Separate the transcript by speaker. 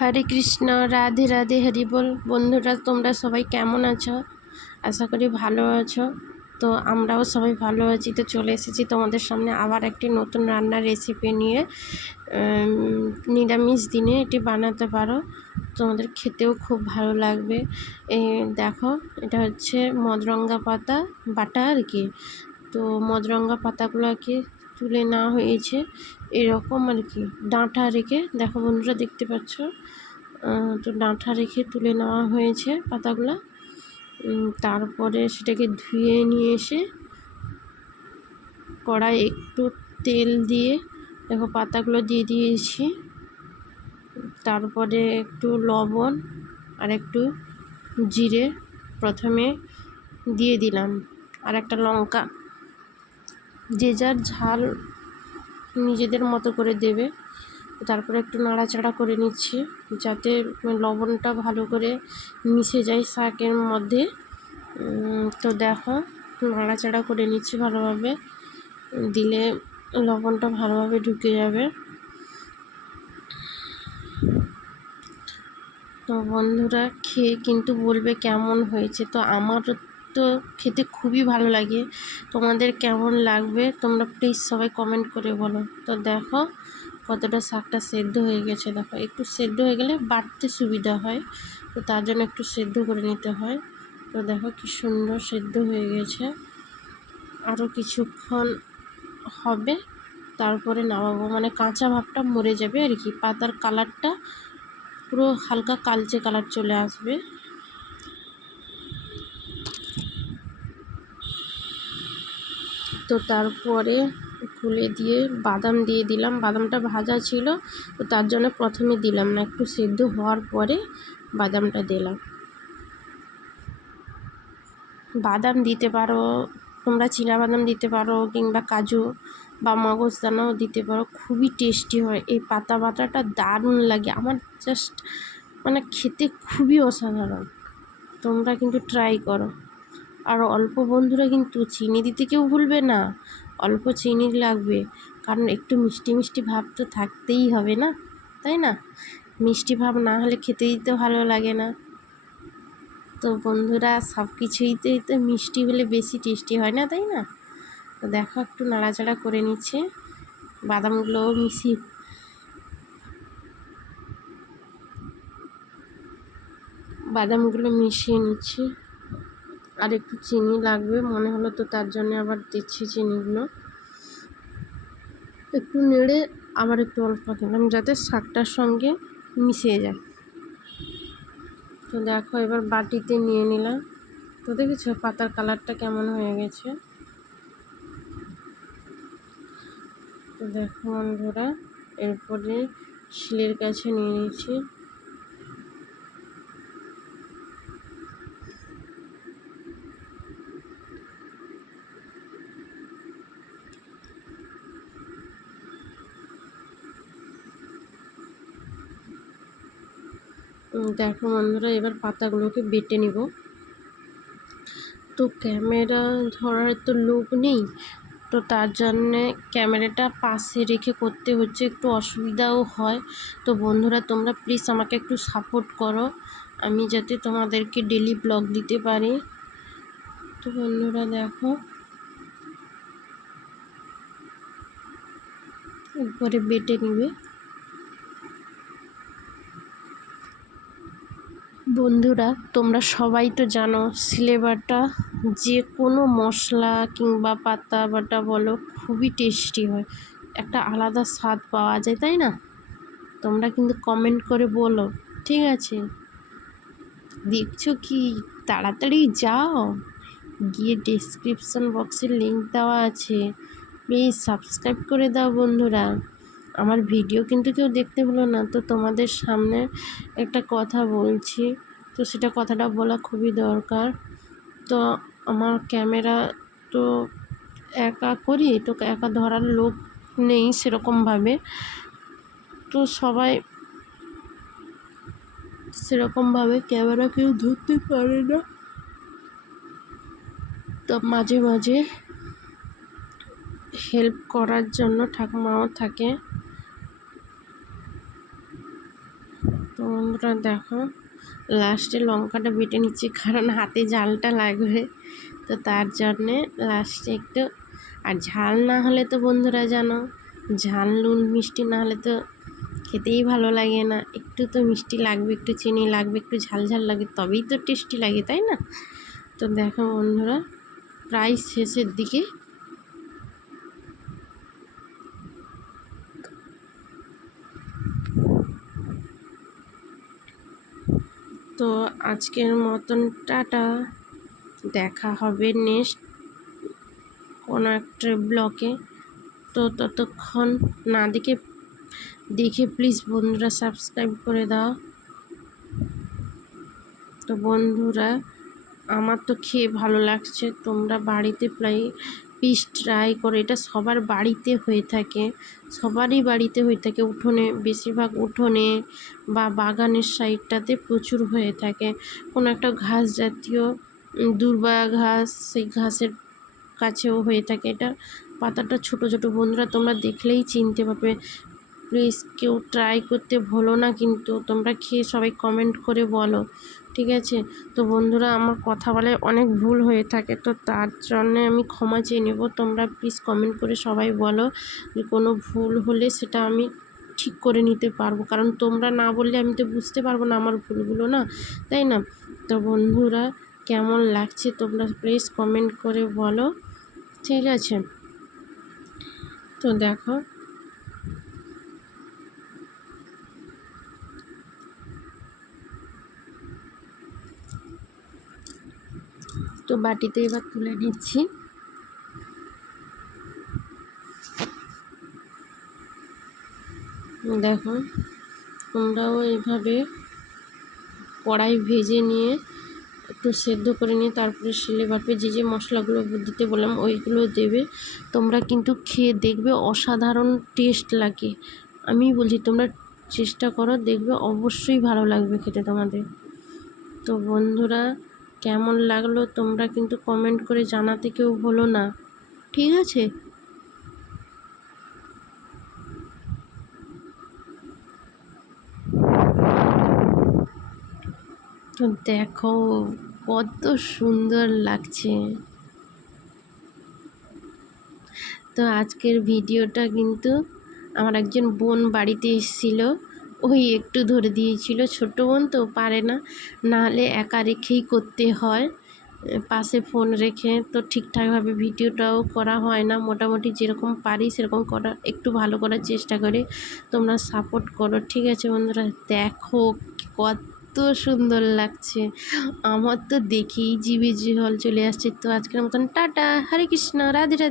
Speaker 1: হরে কৃষ্ণ, রাধে রাধে, হরি বল। বন্ধুরা, তোমরা সবাই কেমন আছো? আশা করি ভালো আছো। তো আমরাও সবাই ভালো আছি। তো চলে এসেছি তোমাদের সামনে আবার একটি নতুন রান্নার রেসিপি নিয়ে। নিরামিষ দিনে এটি বানাতে পারো। তোমাদের খেতেও খুব ভালো লাগবে। এই দেখো, এটা হচ্ছে মদরঙ্গা পাতা, বাটা আর কি। তো মদরঙ্গা পাতাগুলোকে তুলে নেওয়া হয়েছে। এরকম আর কি। ডাঁটা রেখে, দেখো বন্ধুরা দেখতে পাচ্ছ তো ডাঁটা রেখে তুলে নেওয়া হয়েছে পাতাগুলো। তারপরে সেটাকে ধুয়ে নিয়ে এসে কড়াই একটু তেল দিয়ে, দেখো পাতাগুলো দিয়ে দিয়েছি। তারপরে একটু লবণ আর একটু জিরে প্রথমে দিয়ে দিলাম। আর একটা লঙ্কা। যে যার ঝাল নিজেদের মতো করে দেবে। তারপরে একটু নাড়াচাড়া করে নিচ্ছি যাতে লবণটা ভালো করে মিশে যায় শাকের মধ্যে। তো দেখো নাড়াচাড়া করে নিচ্ছি ভালোভাবে। দিলে লবণটা ভালোভাবে ঢুকে যাবে। তো বন্ধুরা খেয়ে কিন্তু বলবে কেমন হয়েছে। তো আমার তো খেতে খুবই ভালো লাগে। তোমাদের কেমন লাগবে? তোমরা প্লিজ সবাই কমেন্ট করে বলো। তো দেখো কতটা শাকটা সেদ্ধ হয়ে গেছে। দেখো একটু সেদ্ধ হয়ে গেলে বাড়তে সুবিধা হয়। তো তার জন্য একটু সেদ্ধ করে নিতে হয়। তো দেখো কি সুন্দর সেদ্ধ হয়ে গেছে। আরও কিছুক্ষণ হবে। তারপরে নামাবো। মানে কাঁচা ভাবটা মরে যাবে আর কি। পাতার কালারটা পুরো হালকা কালচে কালার চলে আসবে। তো তারপরে খুলে দিয়ে বাদাম দিয়ে দিলাম। বাদামটা ভাজা ছিল, তো তার জন্য প্রথমে দিলাম না, একটু সেদ্ধ হওয়ার পরে বাদামটা দিলাম। বাদাম দিতে পারো, তোমরা বাদাম দিতে পারো কিংবা কাজু বা মগজদানাও দিতে পারো, খুবই টেস্টি হয়। এই পাতা বাটাটা দারুণ লাগে, আমার জাস্ট মানে খেতে খুবই অসাধারণ। তোমরা কিন্তু ট্রাই করো। আর অল্প বন্ধুরা কিন্তু চিনি দিতে কেউ ভুলবে না। অল্প চিনি লাগবে। কারণ একটু মিষ্টি মিষ্টি ভাব তো থাকতেই হবে না? তাই না? মিষ্টি ভাব না হলে খেতে দিতে ভালো লাগে না। তো বন্ধুরা সব কিছুইতেই তো মিষ্টি হলে বেশি টেস্টি হয় না, তাই না? তো দেখো, একটু নাড়াচাড়া করে নিচ্ছে। বাদামগুলোও মিশিয়ে বাদামগুলো মিশিয়ে নিচ্ছি। আর একটু চিনি লাগবে, মনে হলো তো তার জন্য আবার দিচ্ছি চিনিগুলো। একটু নেড়ে আবার একটু অল্প দিলাম যাতে শাকটার সঙ্গে মিশিয়ে যায়। তো দেখো এবার বাটিতে নিয়ে নিলাম। তো দেখেছ পাতার কালারটা কেমন হয়ে গেছে? তো দেখো বন্ধুরা, এরপরে শিলের কাছে নিয়ে নিচ্ছি। দেখো বন্ধুরা, এবার পাতাগুলোকে বেটে নিব। তো ক্যামেরা ধরার তো লোক নেই, তো তার জন্যে ক্যামেরাটা পাশে রেখে করতে হচ্ছে, একটু অসুবিধাও হয়। তো বন্ধুরা, তোমরা প্লিজ আমাকে একটু সাপোর্ট করো, আমি যাতে তোমাদেরকে ডেলি ব্লগ দিতে পারি। তো বন্ধুরা, দেখো। একবারে বেটে নিবে। বন্ধুরা, তোমরা সবাই তো জানো সিলে বাটা যে কোনো মশলা কিংবা পাতা, বাটা বলো, খুবই টেস্টি হয়। একটা আলাদা স্বাদ পাওয়া যায়, তাই না? তোমরা কিন্তু কমেন্ট করে বলো, ঠিক আছে? দেখছ কি? তাড়াতাড়ি যাও। গিয়ে ডিসক্রিপশন বক্সে লিঙ্ক দেওয়া আছে। প্লিজ সাবস্ক্রাইব করে দাও বন্ধুরা। আমার ভিডিও কিন্তু কেউ দেখতে হলো না, তো তোমাদের সামনে একটা কথা বলছি। তো সেটা কথাটা বলা খুবই দরকার। তো আমার ক্যামেরা তো একা করি, তো একা ধরার লোক নেই সেরকমভাবে। তো সবাই সেরকমভাবে ক্যামেরা কেউ ধরতে পারে না। তো মাঝে মাঝে হেল্প করার জন্য ঠাকুমাও থাকে। তো বন্ধুরা দেখো। লাস্টে লঙ্কাটা বেটে নিচ্ছি, কারণ হাতে ঝালটা লাগবে। তো তার জন্যে লাস্টে একটু, আর ঝাল না হলে তো বন্ধুরা জানো, ঝাল, নুন, মিষ্টি না হলে তো খেতেই ভালো লাগে না। একটু তো মিষ্টি লাগবে, একটু চিনি লাগবে, একটু ঝাল ঝাল লাগে, তবেই তো টেস্টি লাগে, তাই না? তো দেখো বন্ধুরা, প্রায় শেষের দিকে তো আজকের মতন টাটা। দেখা হবে নেক্সট কোনো একটা ব্লকে তো ততক্ষণ না দেখে দেখে প্লিজ বন্ধুরা সাবস্ক্রাইব করে দাও। তো বন্ধুরা, আমার তো খেয়ে ভালো লাগছে। তোমরা বাড়িতে প্রায় পিস ট্রাই করো, এটা সবার বাড়িতে হয়ে থাকে। সবারই বাড়িতে হয়ে থাকে। উঠোনে, বেশিরভাগ উঠোনে বা বাগানের সাইডটাতে প্রচুর হয়ে থাকে। কোনো একটা ঘাস জাতীয় দুর্বা ঘাস, সেই ঘাসের কাছেও হয়ে থাকে। এটা পাতাটা ছোট ছোট। বন্ধুরা, তোমরা দেখলেই চিনতে পারবে। প্লিজ কেউ ট্রাই করতে ভুলো না, কিন্তু তোমরা খেয়ে সবাই কমেন্ট করে বলো। ঠিক আছে? তো বন্ধুরা, আমার কথা বলে অনেক ভুল হয়ে থাকে, তো তার জন্যে আমি ক্ষমা চেয়ে নেব। তোমরা প্লিজ কমেন্ট করে সবাই বলো যে কোনো ভুল হলে সেটা আমি ঠিক করে নিতে পারব। কারণ তোমরা না বললে আমি তো বুঝতে পারব না আমার ভুলগুলো, না? তাই না? তো বন্ধুরা, কেমন লাগছে তোমরা প্লিজ কমেন্ট করে বলো। ঠিক আছে? তো দেখো তো বাটিতে এবার তুলে নিচ্ছি। দেখো, তোমরাও এইভাবে কড়াই ভেজে নিয়ে একটু সেদ্ধ করে নিয়ে তারপরে শিলে বাটবে যে যে মশলাগুলো দিতে বললাম, ওইগুলো দেবে। তোমরা কিন্তু খেয়ে দেখবে অসাধারণ টেস্ট লাগে। আমি বলছি, তোমরা চেষ্টা করো, দেখবে অবশ্যই ভালো লাগবে খেতে তোমাদের। তো বন্ধুরা কেমন লাগল তোমরা কিন্তু কমেন্ট করে জানাতে কেউ ভুলো না। ঠিক আছে? তো দেখো, কত সুন্দর লাগছে। তো আজকের ভিডিওটা কিন্তু আমার একজন বোন বাড়িতে এসেছিল। ওই একটু ধরে দিয়েছিল ছোট বোন তো পারে না, নাহলে একা রেখেই করতে হয়। পাশে ফোন রেখে তো ঠিকঠাকভাবে ভিডিওটাও করা হয় না। মোটামুটি যেরকম পারি সেরকম করা, একটু ভালো করার চেষ্টা করি। তোমরা সাপোর্ট করো, ঠিক আছে বন্ধুরা? দেখো কত সুন্দর লাগছে। আমার তো দেখেই জিভে জল চলে আসছে। তো আজকের মতন টাটা, হরে কৃষ্ণ, রাধে রাধে।